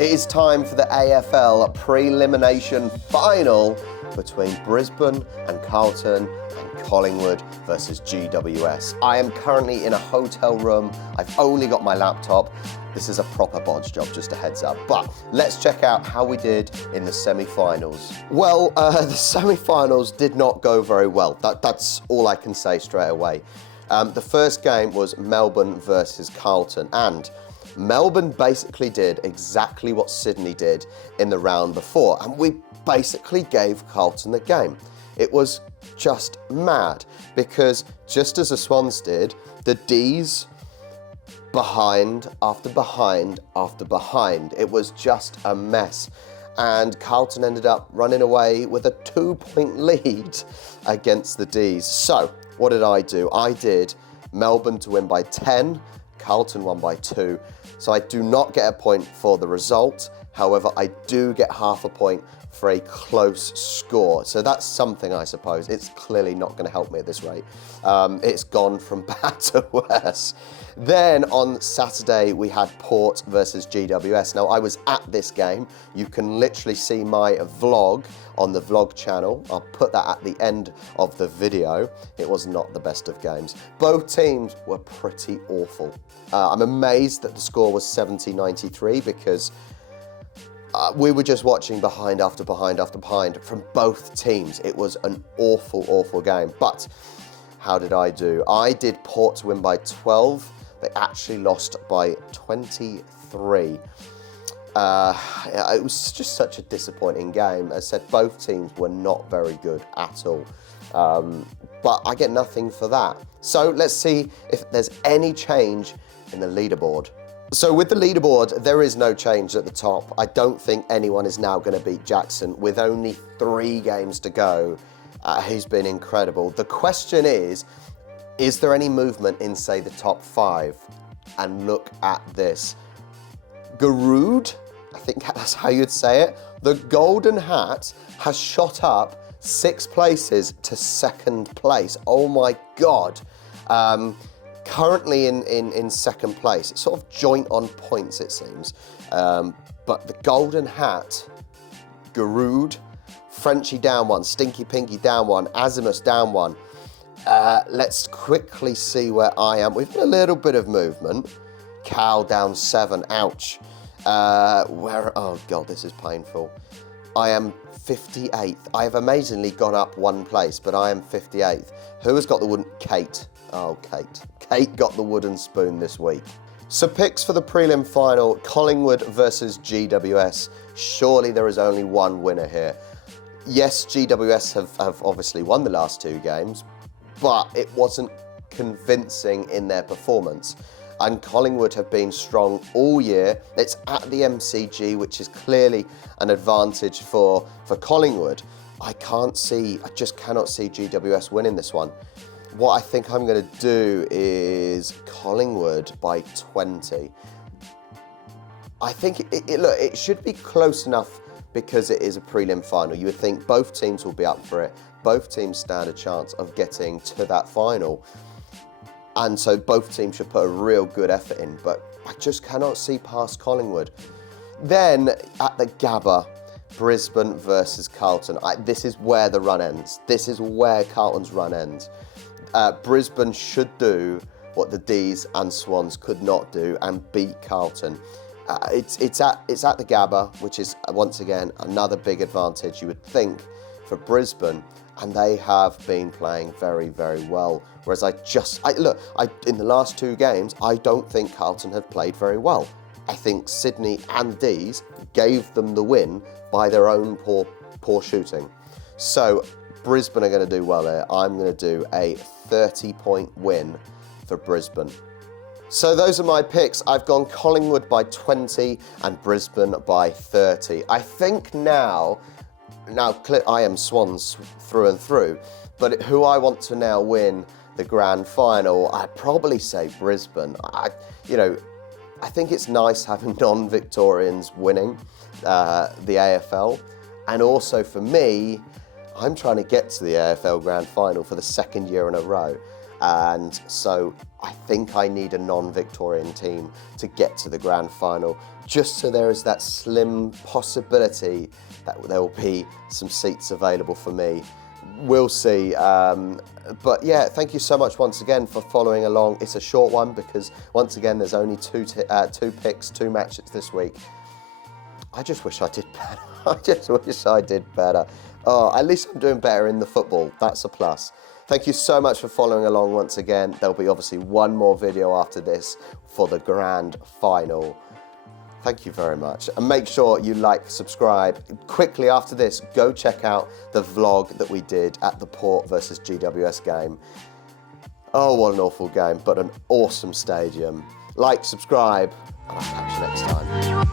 It is time for the AFL pre-elimination final between Brisbane and Carlton and Collingwood versus GWS. I am currently in a hotel room. I've only got my laptop. This is a proper bodge job, just a heads up. But let's check out how we did in the semi-finals. Well, the semi-finals did not go very well. That's all I can say straight away. The first game was Melbourne versus Carlton, and Melbourne basically did exactly what Sydney did in the round before, and we basically gave Carlton the game. It was just mad, because just as the Swans did, the D's behind after behind after behind. It was just a mess, and Carlton ended up running away with a 2-point lead against the D's. So what did I do? I did Melbourne to win by 10, Carlton won by 2. So I do not get a point for the result. However, I do get half a point for a close score. So that's something, I suppose. It's clearly not going to help me at this rate. It's gone from bad to worse. Then on Saturday, we had Port versus GWS. Now, I was at this game. You can literally see my vlog on the vlog channel. I'll put that at the end of the video. It was not the best of games. Both teams were pretty awful. I'm amazed that the score was 70-93 because we were just watching behind after behind after behind from both teams. It was an awful, awful game. But how did I do? I did Port to win by 12. They actually lost by 23. It was just such a disappointing game. As I said, both teams were not very good at all. But I get nothing for that. So let's see if there's any change in the leaderboard. So with the leaderboard, there is no change at the top. I don't think anyone is now going to beat Jackson with only 3 games to go. He's been incredible. The question is there any movement in, say, the top 5? And look at this. Garud, I think that's how you'd say it. The Golden Hat has shot up 6 places to 2nd place. Oh my God. Currently in 2nd place. It's sort of joint on points, it seems. But the Golden Hat, Garud, Frenchie down 1, Stinky Pinky down 1, Azimus down 1. Let's quickly see where I am. We've got a little bit of movement. Cal down 7, ouch. Oh God, this is painful. I am 58th. I have amazingly gone up 1 place, but I am 58th. Who has got the wooden? Kate. Oh, Kate. Kate got the wooden spoon this week. So picks for the prelim final, Collingwood versus GWS. Surely there is only one winner here. Yes, GWS have obviously won the last 2 games, but it wasn't convincing in their performance. And Collingwood have been strong all year. It's at the MCG, which is clearly an advantage for Collingwood. I just cannot see GWS winning this one. What I think I'm going to do is Collingwood by 20. I think it should be close enough because it is a prelim final. You would think both teams will be up for it. Both teams stand a chance of getting to that final. And so both teams should put a real good effort in, but I just cannot see past Collingwood. Then at the Gabba, Brisbane versus Carlton. This is where the run ends. This is where Carlton's run ends. Brisbane should do what the D's and Swans could not do and beat Carlton. It's at the Gabba, which is once again another big advantage you would think for Brisbane, and they have been playing very, very well. Whereas in the last 2 games, I don't think Carlton have played very well. I think Sydney and the D's gave them the win by their own poor shooting. So Brisbane are going to do well here. I'm going to do a 30-point win for Brisbane. So those are my picks. I've gone Collingwood by 20 and Brisbane by 30. I think now I am Swans through and through, but who I want to now win the grand final, I'd probably say Brisbane. I think it's nice having non-Victorians winning the AFL, and also for me, I'm trying to get to the AFL Grand Final for the 2nd year in a row. And so I think I need a non-Victorian team to get to the grand final, just so there is that slim possibility that there will be some seats available for me. We'll see. But yeah, thank you so much once again for following along. It's a short one because once again, there's only two picks, 2 matches this week. I just wish I did better. I just wish I did better. Oh, at least I'm doing better in the football. That's a plus. Thank you so much for following along once again. There'll be obviously one more video after this for the grand final. Thank you very much. And make sure you like, subscribe. Quickly after this, go check out the vlog that we did at the Port versus GWS game. Oh, what an awful game, but an awesome stadium. Like, subscribe, and I'll catch you next time.